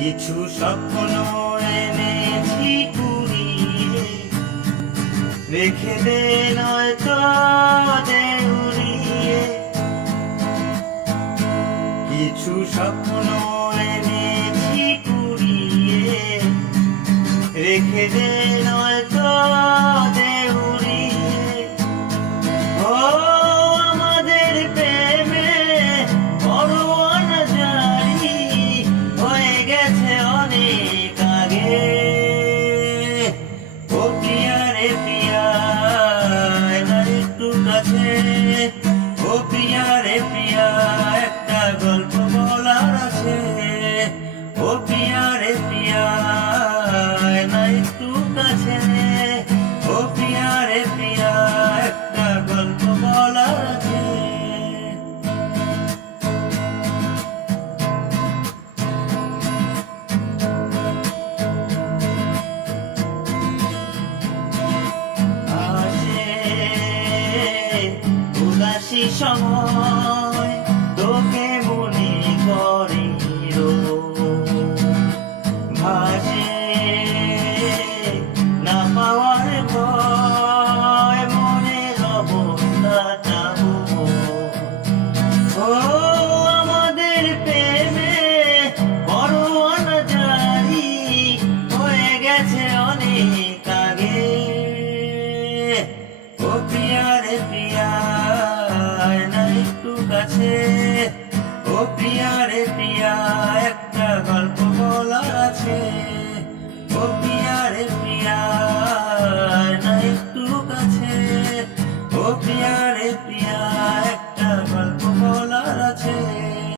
কিছু স্বপ্ন এনেছি কুড়িয়ে, রেখে দে নয়তো দে উড়িয়ে। কিছু স্বপ্ন এনেছি কুড়িয়ে, রেখে দে নয়তো দে উড়িয়ে। ও আমাদের প্রেমে বড় অনাচারী হয়ে গেছে অনেক আগে। ও প্রিয়া রে প্রিয়া, না একটু কাছে। ও প্রিয়া রে প্রিয়া, একটা গল্প বলার আছে। ও প্রিয়া রে প্রিয়া, না একটু কাছে। ও প্রিয়া রে প্রিয়া, একটা গল্প বলার আছে। উদাসী সময় তোকে মনে করে ভাসে না পাওয়ার ভয়, মনের অবস্থাটা ও আমাদের প্রেমে বড় অনাচারী হয়ে গেছে অনেক আগে। ও প্রিয়া রে প্রিয়া, না একটু কাছে। ও প্রিয়া রে প্রিয়া, একটা গল্প বলার আছে। ও প্রিয়া রে প্রিয়া, না একটু কাছে। ও প্রিয়া